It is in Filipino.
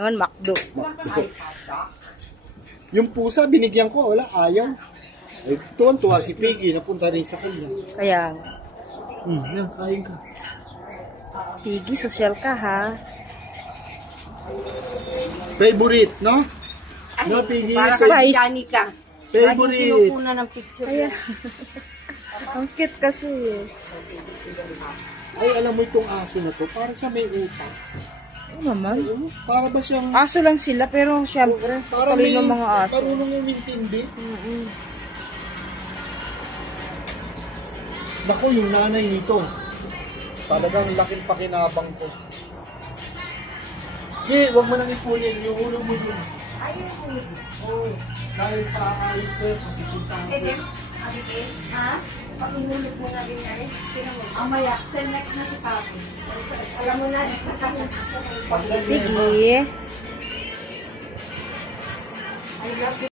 Naman McDo. McDo. Yung pusa, binigyan ko. Wala, ayaw. Ay, tuwan-tuwa si Piggy. Napunta rin sa kanya. Kaya, Yan, kain ka. Piggy, social ka ha. Favorite, no? No, Piggy? Para Spice. kay Danica. Favorite. Kinukunan ng picture. Kaya, ang cute kasi. Ay, alam mo itong aso na to, para siya may utak. Ano naman? Para ba siyang... Aso lang sila, pero syempre, Para may talino mga aso. marunong yung intindi. Naku, yung nanay nito. Talagang laking pakinabang ko. Hindi, wag mo nang ipunin. Yung ulo mo yun. Ayun. Oo. Dahil sa ayos ko, pagkikita ko. Ha? Pag-inulog mo na rin na rin. Amaya, send next na si Papi. Alam mo na. Piggy. I love you.